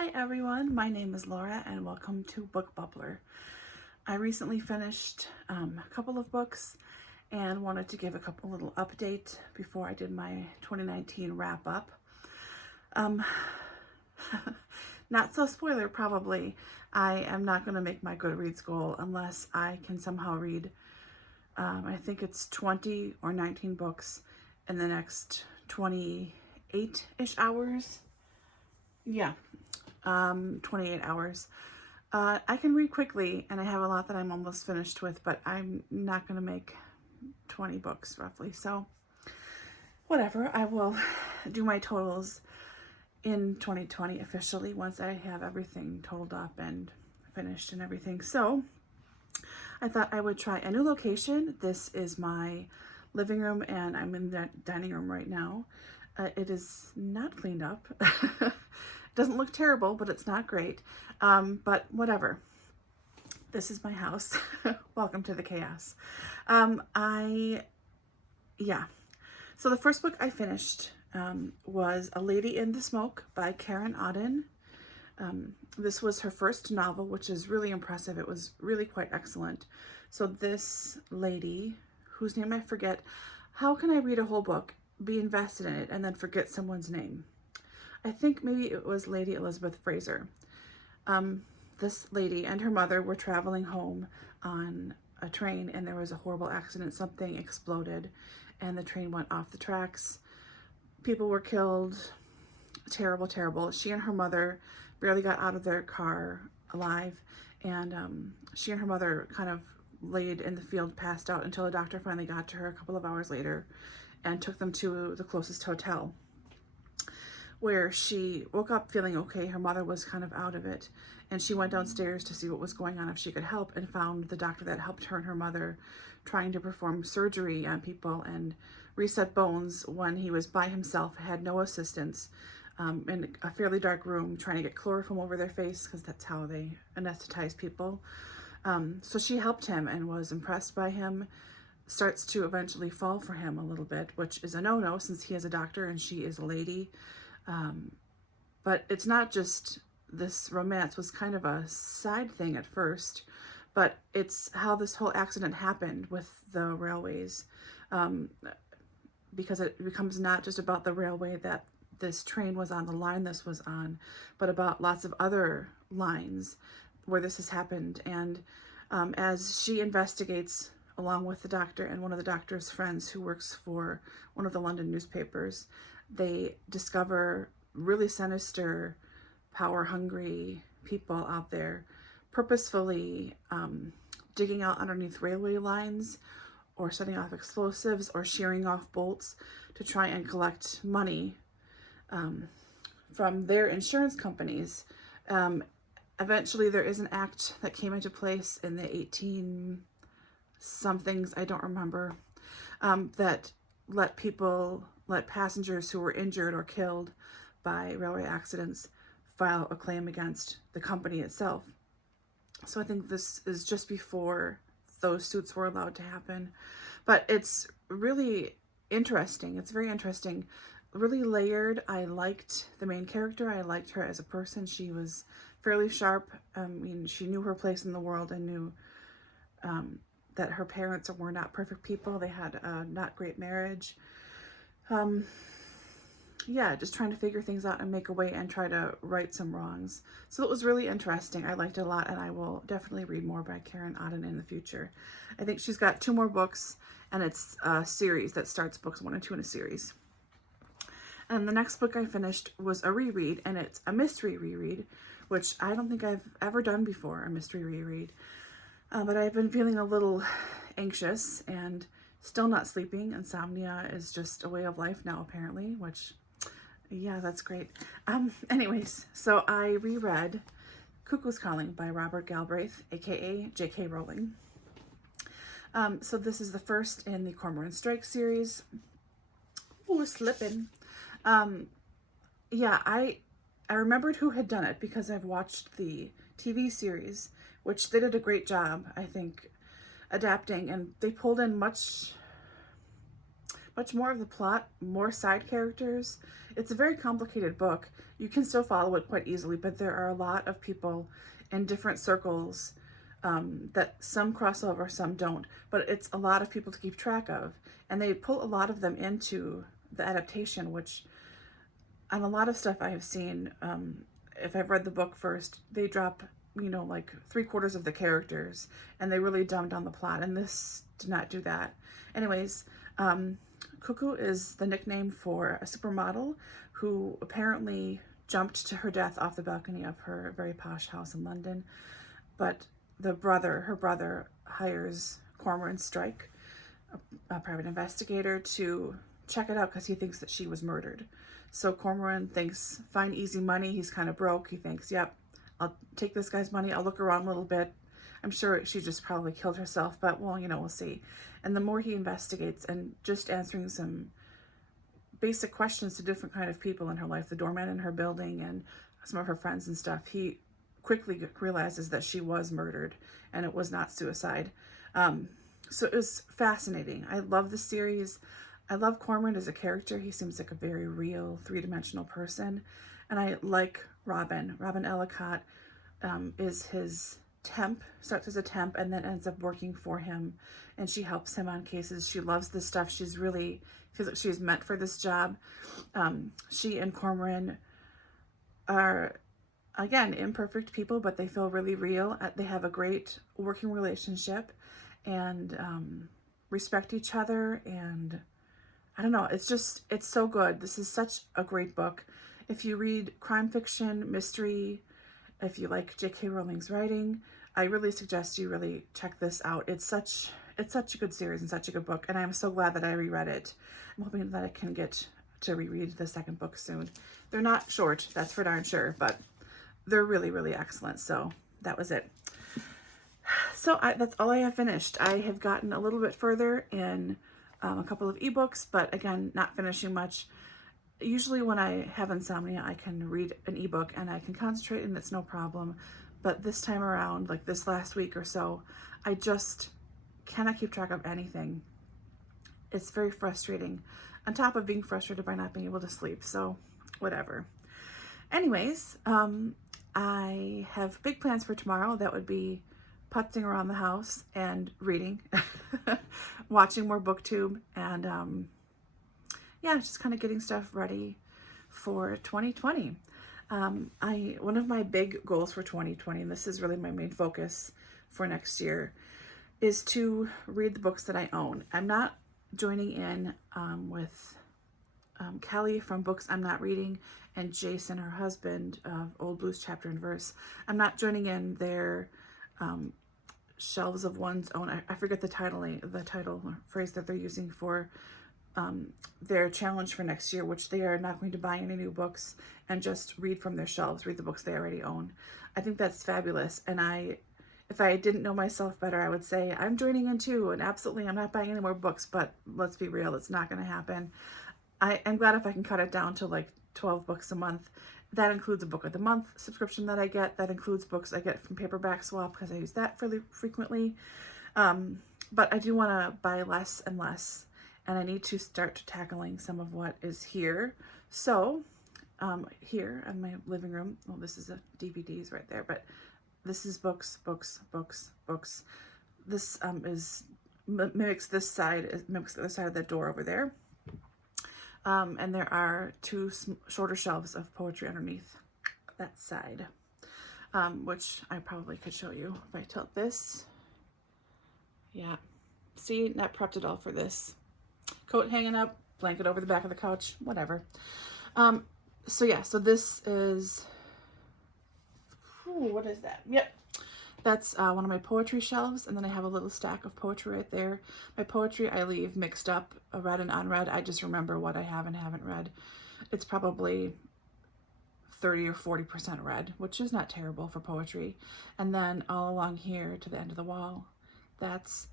Hi everyone, my name is Laura and welcome to Book Bubbler. I recently finished a couple of books and wanted to give a couple little update before I did my 2019 wrap up. Not so spoiler probably, I am not going to make my Goodreads goal unless I can somehow read, I think it's 20 or 19 books in the next 28-ish hours. Yeah, 28 hours. I can read quickly and I have a lot that I'm almost finished with, but I'm not going to make 20 books roughly. So whatever, I will do my totals in 2020 officially once I have everything totaled up and finished and everything. So I thought I would try a new location. This is my living room and I'm in the dining room right now. It is not cleaned up. Doesn't look terrible, but it's not great. But whatever. This is my house. Welcome to the chaos. So the first book I finished was A Lady in the Smoke by Karen Auden. This was her first novel, which is really impressive. It was really quite excellent. So this lady, whose name I forget, how can I read a whole book, be invested in it, and then forget someone's name? I think maybe it was Lady Elizabeth Fraser. This lady and her mother were traveling home on a train and there was a horrible accident. Something exploded and the train went off the tracks. People were killed. Terrible, terrible. She and her mother barely got out of their car alive, and she and her mother kind of laid in the field, passed out, until a doctor finally got to her a couple of hours later and took them to the closest hotel, where she woke up feeling okay. Her mother was kind of out of it, and she went downstairs to see what was going on, if she could help, and found the doctor that helped her and her mother trying to perform surgery on people and reset bones when he was by himself, had no assistance, in a fairly dark room, trying to get chloroform over their face, because that's how they anesthetize people. So she helped him and was impressed by him, starts to eventually fall for him a little bit, which is a no-no since he is a doctor and she is a lady. But it's not just, this romance was kind of a side thing at first, but it's how this whole accident happened with the railways, because it becomes not just about the railway that this train was on, the line this was on, but about lots of other lines where this has happened. And as she investigates along with the doctor and one of the doctor's friends who works for one of the London newspapers, they discover really sinister, power-hungry people out there purposefully digging out underneath railway lines, or setting off explosives, or shearing off bolts to try and collect money from their insurance companies. Eventually there is an act that came into place in the 18 somethings, I don't remember, that let passengers who were injured or killed by railway accidents file a claim against the company itself. So I think this is just before those suits were allowed to happen. But it's really interesting. It's very interesting, really layered. I liked the main character. I liked her as a person. She was fairly sharp. I mean, she knew her place in the world and knew that her parents were not perfect people. They had a not great marriage. Yeah, just trying to figure things out and make a way and try to right some wrongs. So it was really interesting. I liked it a lot, and I will definitely read more by Karen Auden in the future. I think she's got 2 more books, and it's a series that starts books 1 and 2 in a series. And the next book I finished was a reread, and it's a mystery reread, which I don't think I've ever done before, a mystery reread. But I've been feeling a little anxious and still not sleeping. Insomnia is just a way of life now, apparently, which, yeah, that's great. Anyways, so I reread Cuckoo's Calling by Robert Galbraith, aka J.K. Rowling. So this is the first in the Cormoran Strike series. Ooh, slipping. Yeah, I remembered who had done it because I've watched the TV series, which they did a great job, I think, adapting, and they pulled in much much more of the plot, more side characters. It's a very complicated book. You can still follow it quite easily, but there are a lot of people in different circles that some cross over, some don't. But it's a lot of people to keep track of. And they pull a lot of them into the adaptation, which on a lot of stuff I have seen, if I've read the book first, they drop, you know, like 3/4 of the characters, and they really dumb down the plot, and this did not do that. Anyways, Cuckoo is the nickname for a supermodel who apparently jumped to her death off the balcony of her very posh house in London, but her brother hires Cormoran Strike, a private investigator, to check it out because he thinks that she was murdered. So Cormoran thinks, fine, easy money. He's kind of broke. He thinks, yep, I'll take this guy's money. I'll look around a little bit. I'm sure she just probably killed herself, but well, you know, we'll see. And the more he investigates and just answering some basic questions to different kind of people in her life, the doorman in her building and some of her friends and stuff, he quickly realizes that she was murdered and it was not suicide. So it was fascinating. I love the series. I love Cormoran as a character. He seems like a very real, three-dimensional person. And I like Robin. Robin Ellicott is his temp, starts as a temp and then ends up working for him. And she helps him on cases. She loves this stuff. She's really, feels like she's meant for this job. She and Cormoran are, again, imperfect people, but they feel really real. They have a great working relationship and respect each other. And I don't know, it's so good. This is such a great book. If you read crime fiction, mystery, if you like J.K. Rowling's writing, I really suggest you really check this out. It's such a good series and such a good book, and I'm so glad that I reread it. I'm hoping that I can get to reread the second book soon. They're not short, that's for darn sure, but they're really, really excellent. So that was it. So that's all I have finished. I have gotten a little bit further in a couple of ebooks, but again, not finishing much. Usually when I have insomnia, I can read an ebook and I can concentrate and it's no problem. But this time around, like this last week or so, I just cannot keep track of anything. It's very frustrating, on top of being frustrated by not being able to sleep. So whatever. Anyways, I have big plans for tomorrow. That would be putzing around the house and reading, watching more BookTube, and yeah, just kind of getting stuff ready for 2020. One of my big goals for 2020, and this is really my main focus for next year, is to read the books that I own. I'm not joining in with Kelly from Books I'm Not Reading and Jason, her husband of Old Blues Chapter and Verse. I'm not joining in their shelves of one's own. I forget the title or phrase that they're using for their challenge for next year, which they are not going to buy any new books and just read from their shelves, read the books they already own. I think that's fabulous. And if I didn't know myself better, I would say I'm joining in too. And absolutely, I'm not buying any more books, but let's be real, it's not going to happen. I'm glad if I can cut it down to like 12 books a month. That includes a book of the month subscription that I get. That includes books I get from Paperback Swap because I use that fairly frequently. But I do want to buy less and less. And I need to start tackling some of what is here. So here in my living room, well, this is a DVDs right there, but this is books. This mimics this side, mimics the other side of the door over there. And there are two shorter shelves of poetry underneath that side, which I probably could show you if I tilt this. Yeah, see, not prepped at all for this. Coat hanging up, blanket over the back of the couch, whatever. So yeah, so this is, what is that? Yep. That's one of my poetry shelves, and then I have a little stack of poetry right there. My poetry I leave mixed up, read and unread. I just remember what I have and haven't read. It's probably 30 or 40% read, which is not terrible for poetry. And then all along here to the end of the wall, that's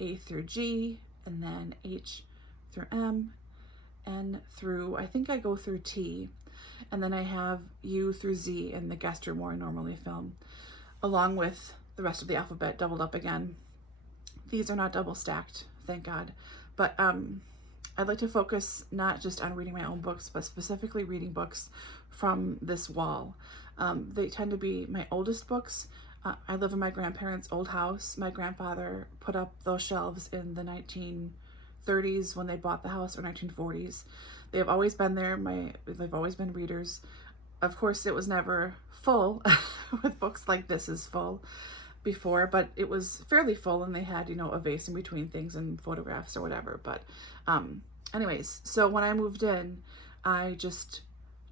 A through G, and then H through M, N through, I think I go through T, and then I have U through Z in the guest room where I normally film, along with the rest of the alphabet doubled up again. These are not double stacked, thank God. But I'd like to focus not just on reading my own books, but specifically reading books from this wall. They tend to be my oldest books. I live in my grandparents' old house. My grandfather put up those shelves in the 1930s when they bought the house, or 1940s. They have always been there. They've always been readers. Of course, it was never full with books like this is full before, but it was fairly full, and they had, a vase in between things and photographs or whatever. But anyways, so when I moved in, I just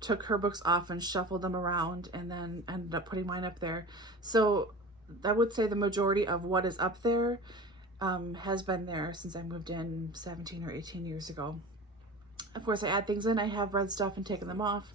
took her books off and shuffled them around, and then ended up putting mine up there. So I would say the majority of what is up there has been there since I moved in 17 or 18 years ago. Of course, I add things in. I have read stuff and taken them off,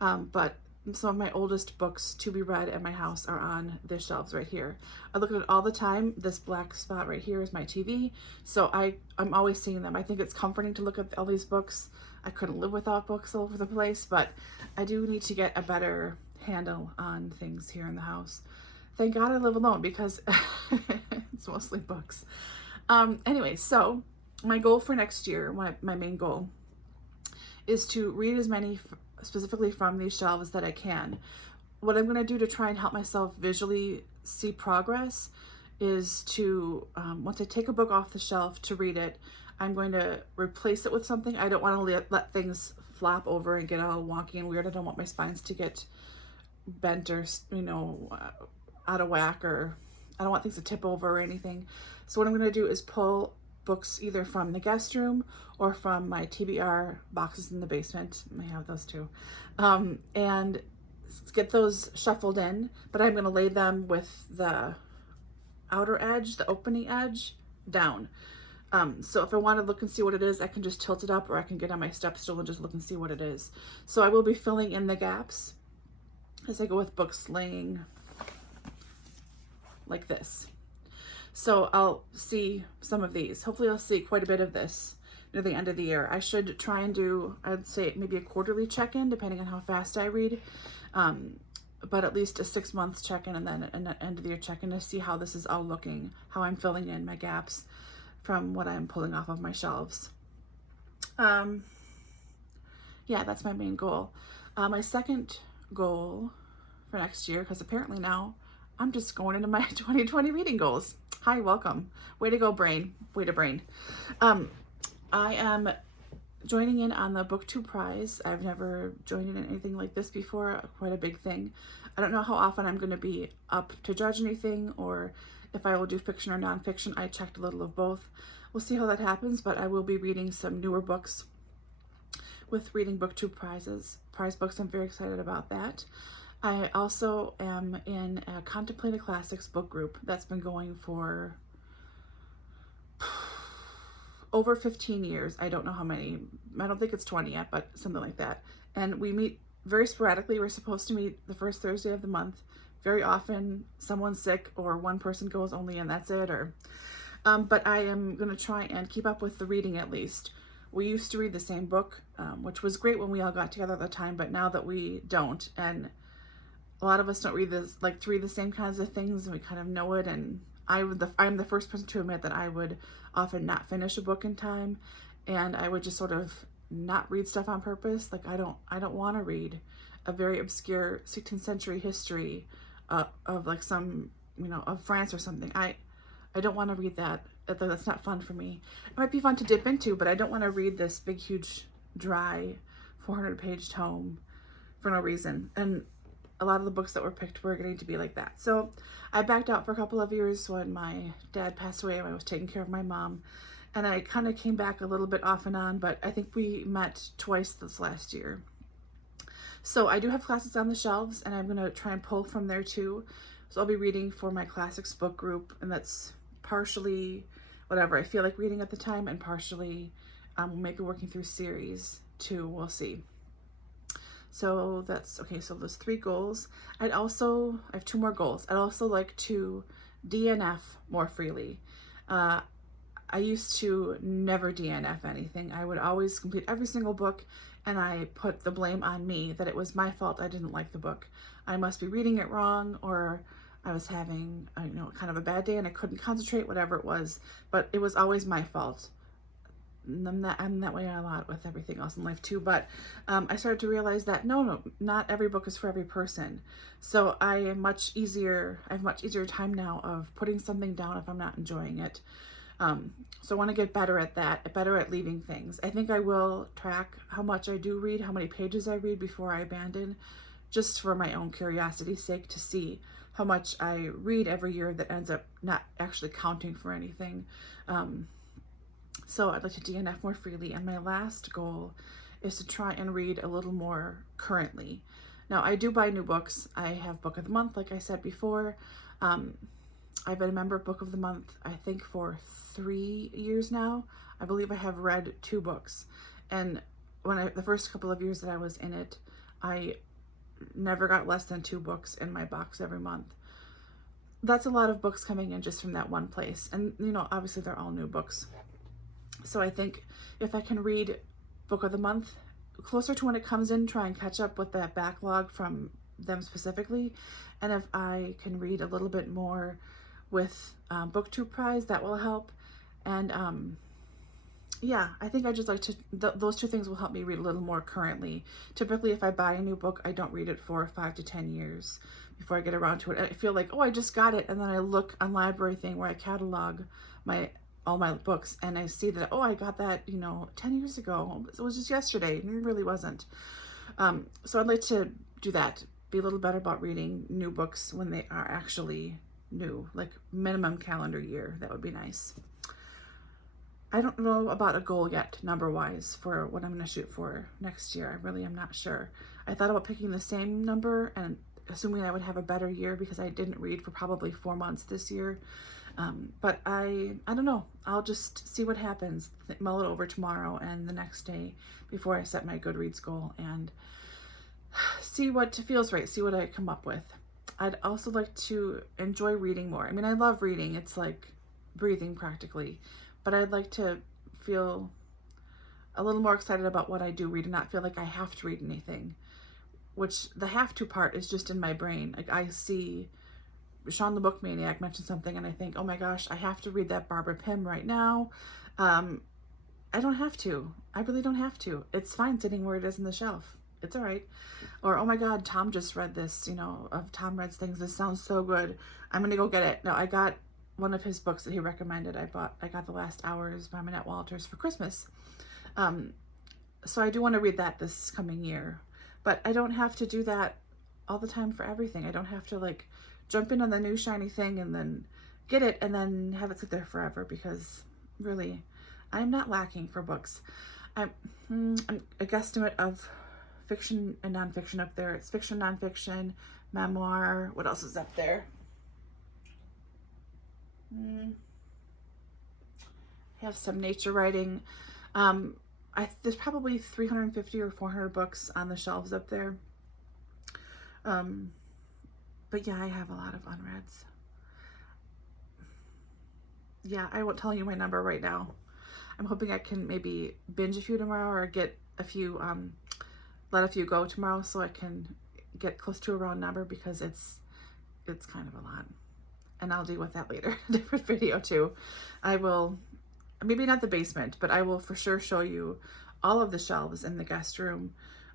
but some of my oldest books to be read at my house are on this shelves right here. I look at it all the time. This black spot right here is my TV, so I'm always seeing them. I think it's comforting to look at all these books. I couldn't live without books all over the place, but I do need to get a better handle on things here in the house. Thank God I live alone, because it's mostly books. Anyway, so my goal for next year, my main goal, is to read as many specifically from these shelves that I can. What I'm going to do to try and help myself visually see progress is to, once I take a book off the shelf to read it, I'm going to replace it with something. I don't want to let things flop over and get all wonky and weird. I don't want my spines to get bent or, out of whack, or I don't want things to tip over or anything. So what I'm going to do is pull books either from the guest room or from my TBR boxes in the basement. I have those too. And get those shuffled in, but I'm going to lay them with the outer edge, the opening edge, down. So if I want to look and see what it is, I can just tilt it up, or I can get on my step stool and just look and see what it is. So I will be filling in the gaps as I go with books laying like this. So I'll see some of these. Hopefully I'll see quite a bit of this near the end of the year. I should try and do, I'd say maybe a quarterly check-in, depending on how fast I read. But at least a 6 month check-in, and then an end of the year check-in to see how this is all looking, how I'm filling in my gaps from what I'm pulling off of my shelves. Yeah, that's my main goal. My second goal for next year, because apparently now I'm just going into my 2020 reading goals. Hi, welcome. Way to go, brain. Way to brain. I am joining in on the BookTube prize. I've never joined in anything like this before, quite a big thing. I don't know how often I'm going to be up to judge anything, or if I will do fiction or nonfiction. I checked a little of both. We'll see how that happens, but I will be reading some newer books with reading BookTube prize books. I'm very excited about that. I also am in a Contemplated Classics book group that's been going for over 15 years. I don't know how many. I don't think it's 20 yet, but something like that. And we meet very sporadically. We're supposed to meet the first Thursday of the month. Very often someone's sick, or one person goes only and that's it. But I am going to try and keep up with the reading at least. We used to read the same book, which was great when we all got together at the time, but now that we don't, and a lot of us don't read the same kinds of things, and we kind of know it. And I'm the first person to admit that I would often not finish a book in time, and I would just sort of not read stuff on purpose. Like I don't want to read a very obscure 16th century history of like some, of France or something. I don't want to read that. That's not fun for me. It might be fun to dip into, but I don't want to read this big, huge, dry 400-page tome for no reason. And a lot of the books that were picked were getting to be like that. So I backed out for a couple of years when my dad passed away and I was taking care of my mom. And I kind of came back a little bit off and on, but I think we met twice this last year. So I do have classics on the shelves, and I'm going to try and pull from there too. So I'll be reading for my classics book group, and that's partially whatever I feel like reading at the time, and partially maybe working through series too. We'll see. So that's okay. So those 3 goals. I have 2 more goals. I'd also like to DNF more freely. I used to never DNF anything. I would always complete every single book, and I put the blame on me, that it was my fault I didn't like the book. I must be reading it wrong, or I was having, kind of a bad day and I couldn't concentrate, whatever it was. But it was always my fault. I'm that way a lot with everything else in life too, but I started to realize that no, not every book is for every person. So I have much easier time now of putting something down if I'm not enjoying it. So I want to get better at that, better at leaving things. I think I will track how much I do read, how many pages I read before I abandon, just for my own curiosity's sake, to see how much I read every year that ends up not actually counting for anything. So I'd like to DNF more freely. And my last goal is to try and read a little more currently. Now, I do buy new books. I have Book of the Month, like I said before. I've been a member of Book of the Month, I think, for 3 years now. I believe I have read 2 books. And the first couple of years that I was in it, I never got less than 2 books in my box every month. That's a lot of books coming in just from that one place. And, obviously they're all new books. So I think if I can read Book of the Month closer to when it comes in, try and catch up with that backlog from them specifically. And if I can read a little bit more with Booktubers, that will help. And yeah, I think I just like to, those 2 things will help me read a little more currently. Typically, if I buy a new book, I don't read it for 5 to 10 years before I get around to it. I feel like, oh, I just got it. And then I look on Library Thing where I catalog all my books, and I see that, oh, I got that, 10 years ago. It was just yesterday. It really wasn't. So I'd like to do that, be a little better about reading new books when they are actually new, like minimum calendar year. That would be nice. I don't know about a goal yet, number-wise, for what I'm going to shoot for next year. I really am not sure. I thought about picking the same number and assuming I would have a better year because I didn't read for probably 4 months this year. But I don't know. I'll just see what happens, mull it over tomorrow and the next day before I set my Goodreads goal, and see what feels right, see what I come up with. I'd also like to enjoy reading more. I mean, I love reading. It's like breathing practically, but I'd like to feel a little more excited about what I do read and not feel like I have to read anything, which the have to part is just in my brain. Like, I see Sean the Book Maniac mention something and I think, oh my gosh, I have to read that Barbara Pym right now. I don't have to. I really don't have to. It's fine sitting where it is in the shelf. It's all right. Or, oh my God, Tom just read this, of Tom Reads Things. This sounds so good. I'm going to go get it. No, I got one of his books that he recommended. I got The Last Hours by Minette Walters for Christmas. So I do want to read that this coming year, but I don't have to do that all the time for everything. I don't have to jump in on the new shiny thing and then get it and then have it sit there forever, because really, I'm not lacking for books. I'm a guesstimate of fiction and nonfiction up there. It's fiction, nonfiction, memoir. What else is up there? I have some nature writing. There's probably 350 or 400 books on the shelves up there. But yeah, I have a lot of unreads. Yeah, I won't tell you my number right now. I'm hoping I can maybe binge a few tomorrow or get a few, let a few go tomorrow so I can get close to a round number, because it's kind of a lot. And I'll deal with that later, a different video too. I will, maybe not the basement, but I will for sure show you all of the shelves in the guest room.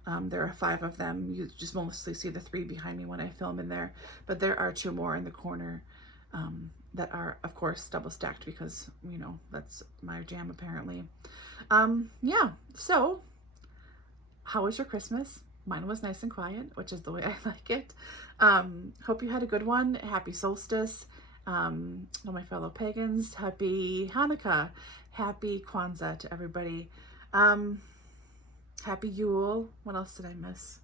There are 5 of them. You just mostly see the 3 behind me when I film in there, but there are 2 more in the corner that are, of course, double stacked because, that's my jam apparently. Yeah, so how was your Christmas? Mine was nice and quiet, which is the way I like it. Hope you had a good one. Happy solstice. All my fellow pagans, happy Hanukkah, happy Kwanzaa to everybody. Happy Yule. What else did I miss?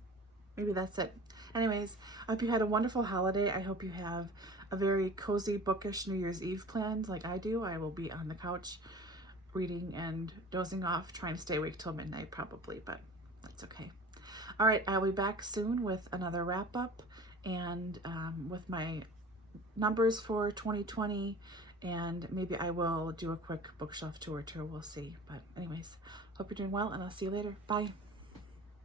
Maybe that's it. Anyways, I hope you had a wonderful holiday. I hope you have a very cozy, bookish New Year's Eve planned like I do. I will be on the couch reading and dozing off, trying to stay awake till midnight probably, but that's okay. All right, I'll be back soon with another wrap up and with my numbers for 2020, and maybe I will do a quick bookshelf tour too. We'll see. But anyways, hope you're doing well, and I'll see you later. Bye.